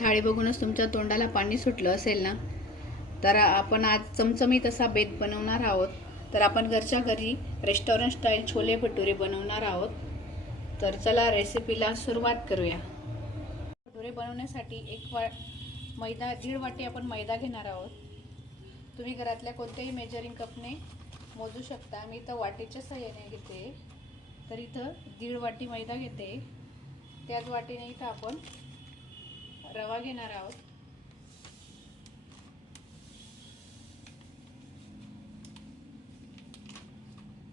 थाळी बघूनच तुमच्या तोंडाला पाणी सुटलं असेल ना. तर आपण आज चमचमीत असा बेत बनवणार आहोत. तर आपण घरच्या घरी रेस्टॉरंट स्टाईल छोले भटुरे बनवणार आहोत. तर चला रेसिपीला सुरुवात करूया. भटुरे बनवण्यासाठी मैदा 1.5 वाटी आपण मैदा घेणार आहोत. तुम्ही घरातल्या कोणत्याही मेजरिंग कपने मोजू शकता. मी इथं वाटीच्या सहाय्याने घेते. तर इथं 1.5 वाटी मैदा घेते. त्याच वाटीने इथं आपण रवा घेणार आहोत.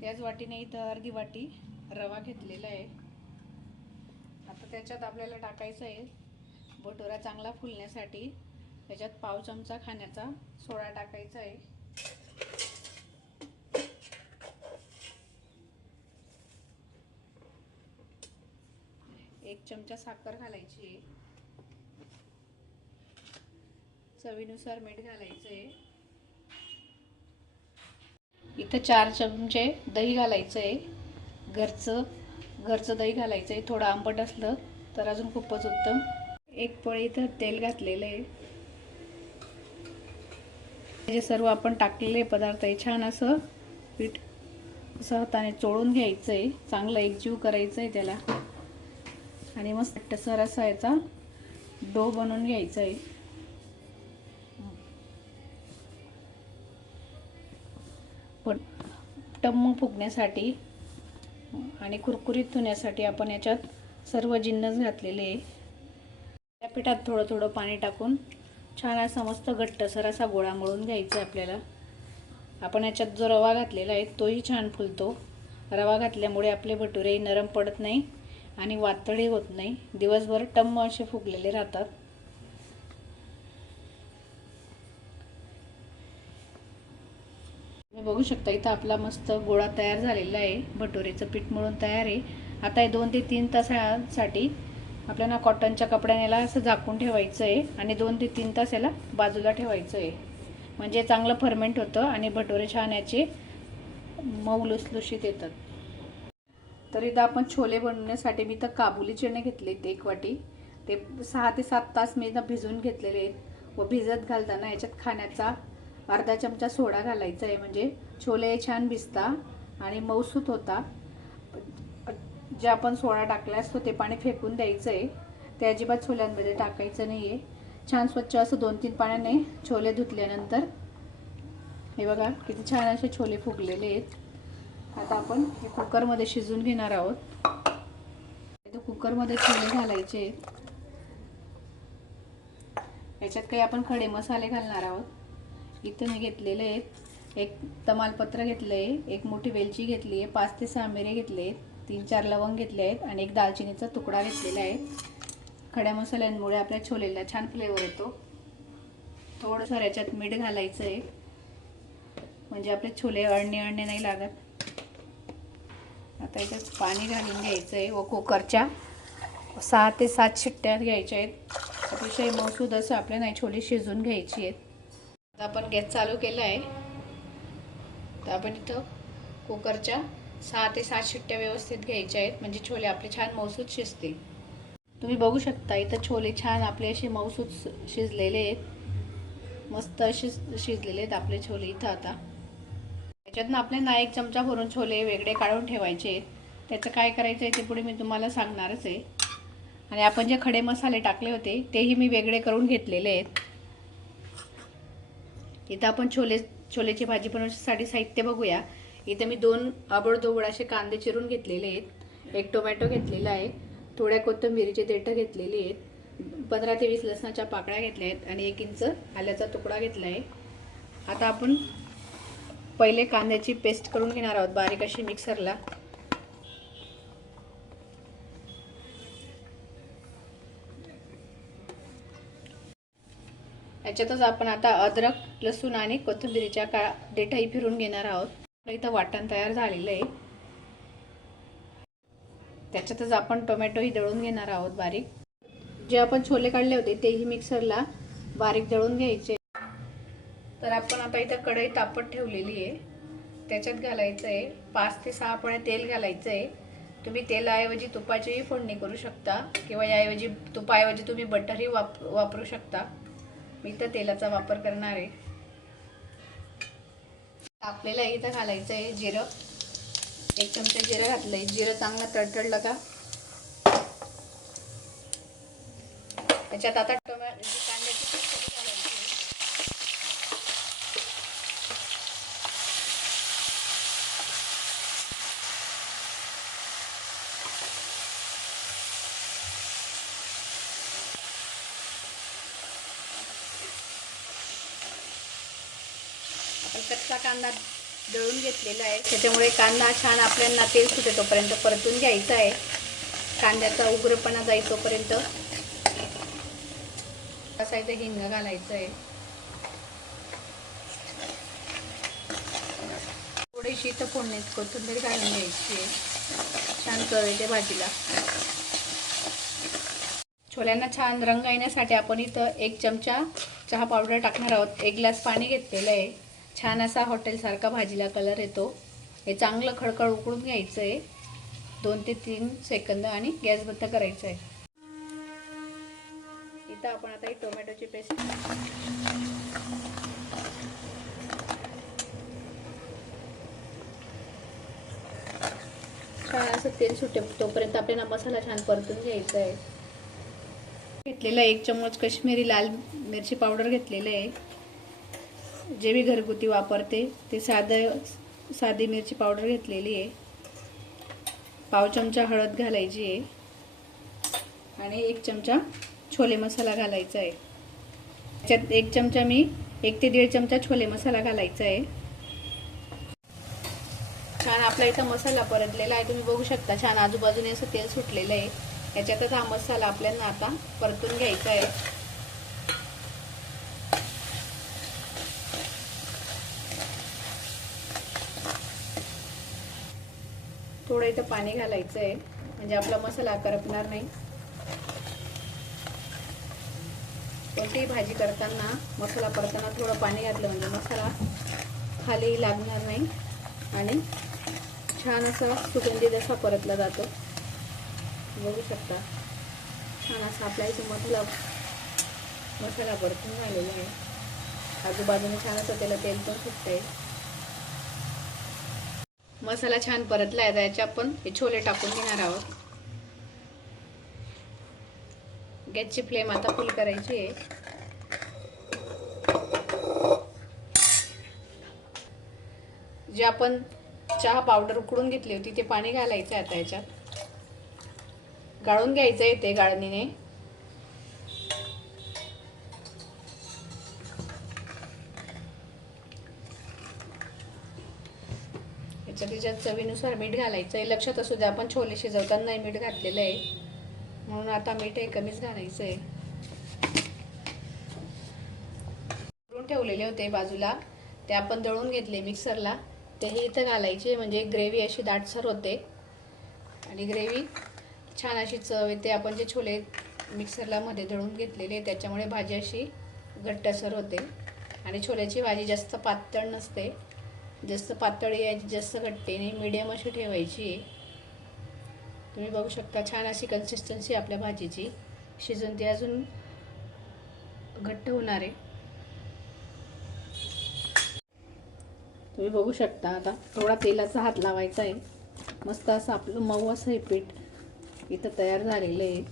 त्याच वाटीने इथं अर्धी वाटी रवा घेतलेला आहे. आता त्याच्यात आपल्याला टाकायचं आहे भटुरा चांगला फुलण्यासाठी. त्याच्यात पाव चमचा खाण्याचा सोडा टाकायचा आहे. 1 चमचा साखर घालायची आहे. चवीनुसार मीठ घालायचं आहे. इथं 4 चमचे दही घालायचं आहे. घरचं दही घालायचं आहे. थोडं आंबट असलं तर अजून खूपच उत्तम. 1 पळी इथं तेल घातलेलं आहे. हे सर्व आपण टाकलेले पदार्थ आहे. छान असं पीठ असं हाताने चोळून घ्यायचं आहे. चांगलं एकजीव करायचं आहे त्याला आणि मस्त घट्टसर असा याचा डो बनवून घ्यायचा आहे. टम्म फुगण्यासाठी आणि कुरकुरीत होण्यासाठी आपण याच्यात सर्व जिन्नस घातलेले आहे. या पिठात थोडं थोडं पाणी टाकून छान असा मस्त घट्टसर असा गोळा मळून घ्यायचा आपल्याला. आपण याच्यात जो रवा घातलेला आहे तोही छान फुलतो. रवा घातल्यामुळे आपले भटुरे नरम पडत नाही आणि वातडे होत नाही. दिवसभर टम्म असे फुगलेले राहतात. तुम्ही बघू शकता इथं आपला मस्त गोळा तयार झालेला आहे. भटुरेचं पीठ मळून तयार आहे. आता हे 2 ते 3 तासासाठी आपल्याला कॉटनच्या कपड्याने याला असं झाकून ठेवायचं आहे आणि 2 ते 3 तास याला बाजूला ठेवायचं आहे. म्हणजे चांगलं फर्मेंट होतं आणि भटुरे छान याचे मऊ लुसलुशीत येतात. तर इथं आपण छोले बनवण्यासाठी मी तर काबुली चणे घेतले 1 वाटी. ते 6 ते 7 तास मी इथं भिजवून घेतलेले आहेत. व भिजत घालताना याच्यात खाण्याचा अर्धा चमचा सोडा घालायचा आहे. म्हणजे छोले छान भिजता आणि मऊसूत होता. जे आपण सोडा टाकला असतो ते पाणी फेकून द्यायचं आहे. ते अजिबात छोल्यांमध्ये टाकायचं नाही आहे. छान स्वच्छ असं 2-3 पाण्याने छोले धुतल्यानंतर हे बघा किती छान असे छोले फुगलेले आहेत. आता आपण हे कुकरमध्ये शिजवून घेणार आहोत. इथं कुकरमध्ये छोले घालायचे. याच्यात काही आपण खडे मसाले घालणार आहोत. इथं मी घेतलेले आहेत 1 तमालपत्र घेतलं आहे, 1 मोठी वेलची घेतली आहे, 5 ते 6 मिरे घेतले आहेत, 3-4 लवंग घेतले आहेत आणि 1 दालचिनीचा तुकडा घेतलेला आहे. खड्या मसाल्यांमुळे आपल्या छोलेला छान फ्लेवर येतो. थोडंसं याच्यात मीठ घालायचं आहे म्हणजे आपले छोले अळणे नाही लागत. आता याच्यात पाणी घालून घ्यायचं आहे व कुकरच्या 6 ते 7 शिट्ट्या घ्यायच्या आहेत. अतिशय मऊसूद असं आपल्याला छोले शिजवून घ्यायची आहेत. आता आपण गॅस चालू केला आहे. तर आपण इथं कुकरच्या 6 ते 7 शिट्ट्या व्यवस्थित घ्यायच्या आहेत म्हणजे छोले आपले छान मऊसूद शिजतील. तुम्ही बघू शकता इथं छोले छान आपले असे मऊसूद शिजलेले आहेत. मस्त असे शिजलेले आहेत आपले छोले इथं. आता याच्यातनं आपल्याला 1 चमचा भरून छोले वेगळे काढून ठेवायचे. त्याचं काय करायचं आहे ते पुढे मी तुम्हाला सांगणारच आहे. आणि आपण जे खडे मसाले टाकले होते तेही मी वेगळे करून घेतलेले आहेत. इथं आपण छोलेची भाजी बनवण्यासाठी साहित्य बघूया. इथं मी 2 आबडधोबड असे कांदे चिरून घेतलेले आहेत, 1 टोमॅटो घेतलेला आहे, थोड्या कोथिंबीरीचे देठं घेतलेली आहेत, 15 ते 20 लसणाच्या पाकळ्या घेतल्या आहेत आणि 1 इंच आल्याचा तुकडा घेतला आहे. आता आपण पहिले कांद्याची पेस्ट करून घेणार आहोत बारीक अशी मिक्सरला. याच्यातच आपण आता अद्रक, लसूण आणि कोथिंबीरीच्या देठही फिरून घेणार आहोत. इथं वाटण तयार झालेलं आहे. त्याच्यातच आपण टोमॅटोही दळून घेणार आहोत बारीक. जे आपण छोले काढले होते तेही मिक्सरला बारीक दळून घ्यायचे. तर आपण आता इथं कढई तापत ठेवलेली आहे. त्याच्यात घालायचं आहे 5 ते 6 पळ्या तेल घालायचं आहे. तुम्ही तेलाऐवजी तुपाचीही फोडणी करू शकता किंवा याऐवजी तुपाऐवजी तुम्ही बटरही वापरू शकता. मी तर तेलाचा वापर करणार आहे. आपल्याला इथं घालायचं आहे जिरं. 1 चमचा जिरं घातलंय. जिरं चांगलं तडतडलं का त्याच्यात आता कांद्याची पेस्ट घालायची. आपण कच्चा कांदा दळून घेतलेला आहे, त्याच्यामुळे कांदा छान आपल्याला तेल सुटे तोपर्यंत परतून घ्यायचा आहे. कांद्याचा उग्रपणा जाई तोपर्यंत. असा इथे हिंग घालायचं आहे. थोडीशी तर फोडणीत कोथिंबीर घालून घ्यायची आहे. छान चव येते भाजीला. छोल्यांना छान रंग येण्यासाठी आपण इथं 1 चमचा चहा पावडर टाकणार आहोत. 1 ग्लास पाणी घेतलेलं आहे. छान असा हॉटेलसारखा भाजीला कलर येतो. हे चांगलं खडखड उकळून घ्यायचं आहे 2 ते 3 सेकंद आणि गॅस बंद करायचा आहे. इथं आपण आता ही टोमॅटोची पेस्ट छान असं तेल सुटे तोपर्यंत आपल्याला मसाला छान परतून घ्यायचा आहे. घेतलेला 1 चम्मच काश्मीरी लाल मिरची पावडर घेतलेलं आहे. जे मी घरगुती वापरते ते साधी मिरची पावडर घेतलेली आहे. पाव चमचा हळद घालायची आहे आणि 1 चमचा छोले मसाला घालायचा आहे. त्याच्यात 1 चमचा मी 1 ते 1.5 चमचा छोले मसाला घालायचा आहे. छान आपला इथं मसाला परतलेला आहे. तुम्ही बघू शकता छान आजूबाजूने असं तेल सुटलेलं आहे. याच्यातच हा मसाला आपल्याला आता परतून घ्यायचा आहे. थोडं इथं पाणी घालायचं आहे म्हणजे आपला मसाला करपणार नाही. कोणतीही भाजी करताना मसाला परताना थोडं पाणी घातलं म्हणजे मसाला खाली लागणार नाही आणि छान असा सुगंधित असा परतला जातो. बघू शकता छान असा आपला इथे मसाला परतून झालेला आहे. आजूबाजूने छान असं त्याला तेल पण सुटतंय. मसाला छान परतला आहे. त्याच्या आपण हे छोले टाकून घेणार आहोत. गॅसची फ्लेम आता फुल करायची आहे. जे आपण चहा पावडर उकळून घेतली होती ते पाणी घालायचं आहे. आता याच्यात गाळून घ्यायचं आहे ते गाळणीने. त्याच्यात चवीनुसार मीठ घालायचं आहे. लक्षात असू द्या आपण छोले शिजवताना मीठ घातलेलं आहे म्हणून आता मीठ हे कमीच घालायचं आहे. ठेवलेले होते बाजूला ते आपण दळून घेतले मिक्सरला. तेही इथं घालायचे म्हणजे ग्रेव्ही अशी दाटसर होते आणि ग्रेव्ही छान अशी चव येते. आपण जे छोले मिक्सरला मध्ये दळून घेतलेले त्याच्यामुळे भाजी अशी घट्टसर होते आणि छोल्याची भाजी जास्त पातळ नसते. जास्त पातळ यायची जास्त घट्ट नाही, मीडियम अशी ठेवायची. तुम्ही बघू शकता छान अशी कन्सिस्टन्सी आपल्या भाजीची. शिजून ती अजून घट्ट होणार आहे. तुम्ही बघू शकता आता थोडा तेलाचा हात लावायचा आहे. मस्त असं आपलं मऊ असं हे पीठ इथं तयार झालेलं आहे.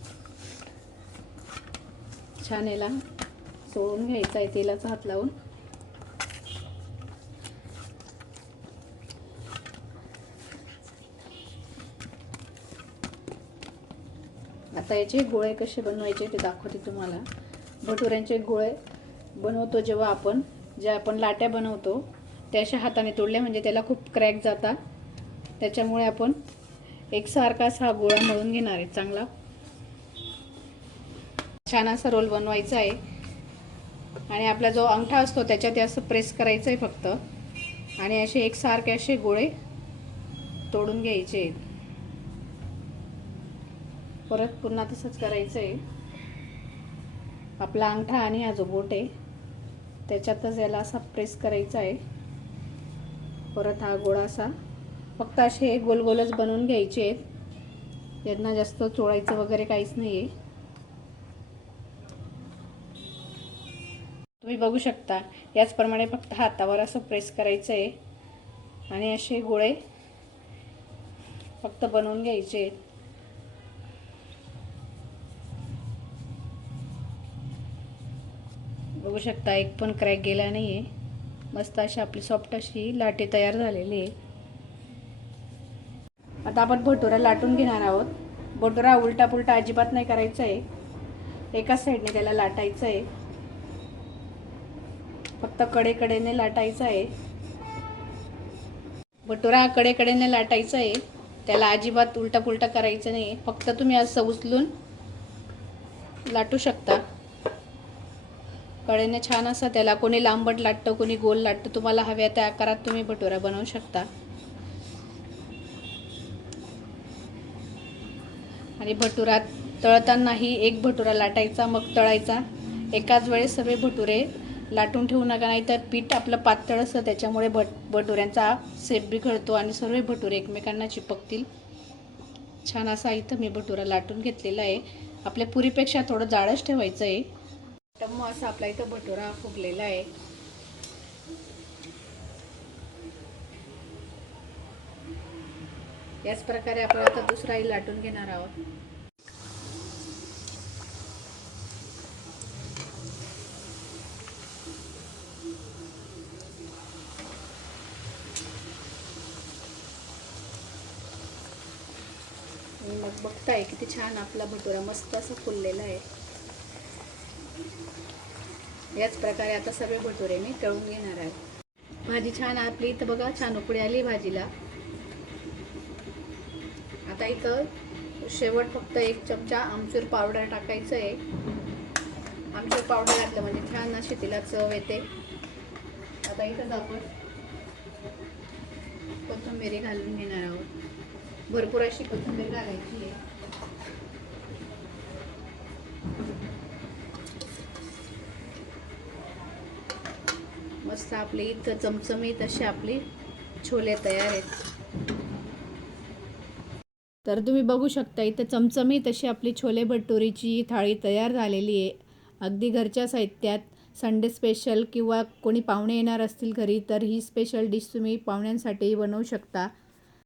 छान याला सोडून घ्यायचं आहे तेलाचा हात लावून. आता याचे गोळे कसे बनवायचे ते दाखवते तुम्हाला. भटुऱ्यांचे गोळे बनवतो जेव्हा आपण लाट्या बनवतो त्या अशा हाताने तोडल्या म्हणजे त्याला खूप क्रॅक जातात. त्याच्यामुळे आपण एकसारखा असा गोळा मळून घेणार आहे. चांगला छान असा रोल बनवायचा आहे आणि आपला जो अंगठा असतो त्याच्यात असं प्रेस करायचं आहे फक्त आणि असे एकसारखे असे गोळे तोडून घ्यायचे. परत पुन्हा तसंच करायचं आहे. आपला अंगठा आणि हा जो बोट आहे त्याच्यातच याला असा प्रेस करायचा आहे. परत हा गोळा असा फक्त असे गोल गोलच बनवून घ्यायचे आहेत. यांना जास्त चोळायचं वगैरे काहीच नाही आहे. तुम्ही बघू शकता याचप्रमाणे फक्त हातावर असं प्रेस करायचं आहे आणि असे गोळे फक्त बनवून घ्यायचे. बघू शकता एक पण क्रॅक गेला नाही आहे. मस्त अशी आपली सॉफ्ट अशी लाटे तयार झालेली आहे. आता आपण भटुरा लाटून घेणार आहोत. भटुरा उलटा पुलटा अजिबात नाही करायचं आहे. एकाच साईडने त्याला लाटायचं आहे. फक्त कडेकडेने लाटायचं आहे. भटुरा कडेकडेने लाटायचं आहे. त्याला अजिबात उलटा पुलटा करायचं नाही. फक्त तुम्ही असं उचलून लाटू शकता. कडेने छान असं त्याला कोणी लांबट लाटतं, कोणी गोल लाटतं. तुम्हाला हव्या त्या आकारात तुम्ही भटुरा बनवू शकता. आणि भटुरा तळतानाही एक भटुरा लाटायचा मग तळायचा. एकाच वेळेस सर्व भटुरे लाटून ठेवू नका, नाहीतर पीठ आपलं पातळ असतं त्याच्यामुळे भटुऱ्यांचा शेप बिघडतो आणि सर्व भटुरे एकमेकांना चिपकतील. छान असा इथं मी भटुरा लाटून घेतलेला आहे. आपल्या पुरीपेक्षा थोडं जाडच ठेवायचं आहे. तर मग असा आपला इथं भटुरा फुगलेला आहे. याच प्रकारे आपण आता दुसराही लाटून घेणार आहोत. मग बघताय किती छान आपला भटुरा मस्त असं फुललेला आहे. याच प्रकारे आता सगळे भटुरे मी तळून घेणार आहे. भाजी छान आपली इथं बघा छान उकळी आली भाजीला. आता इथं शेवट फक्त 1 चमचा आमचूर पावडर टाकायचं आहे. आमचूर पावडर घातलं म्हणजे छान अशी तिला चव येते. आता इथं आपण कोथिंबीर घालून घेणार आहोत. भरपूर अशी कोथिंबीर घालायची आहे. मस्त आपली इथं चमचमीत असे आपले छोले तयार आहेत. तर तुम्ही बघू शकता इथं चमचमीत अशी आपली छोले भटुरीची थाळी तयार झालेली आहे. अगदी घरच्या साहित्यात. संडे स्पेशल किंवा कोणी पाहुणे येणार असतील घरी तर ही स्पेशल डिश तुम्ही पाहुण्यांसाठी बनवू शकता.